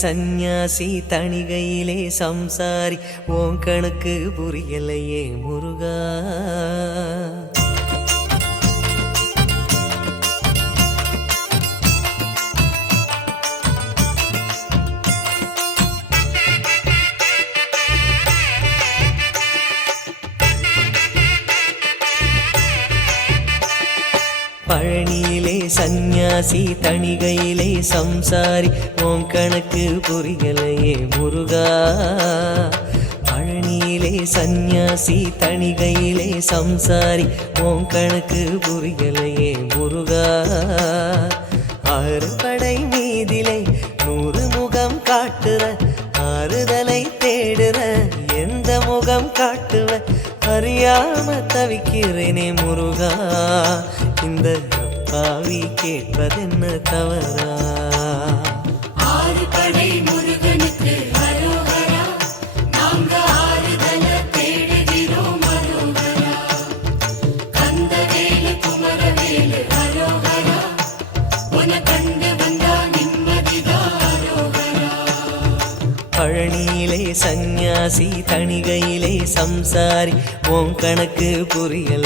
சந்நியாசி தணிகையிலே சம்சாரி ஓன் கணக்கு புரியலையே முருகா. பழனியிலே சந்நியாசி தணிகையிலே சம்சாரி ஓன் கணக்கு புரியலையே முருகா. பழனியிலே சந்நியாசி தணிகையிலே சம்சாரி ஓன் கணக்கு புரியலையே முருகா. ஆறு படை மீதிலே 100 முகம் காட்டுற ஆறுதலை தேடுற எந்த முகம் காட்டுவ அறியாம தவிக்கிறேனே முருகா. இந்த பாவி கேட்பதென்ன தவறா? ஆறு படை முருகனுக்கு அரோகரா, நாங்க ஆறுதல தேடுகிறோம் அரோகரா. கந்தவேலு குமரவேலு அரோகரா, உன கண்டு வந்தா நிம்மதிதான் அரோகரா. பழனியிலே சந்நியாசி தணிகையிலே சம்சாரி ஓன் கணக்கு புரியல்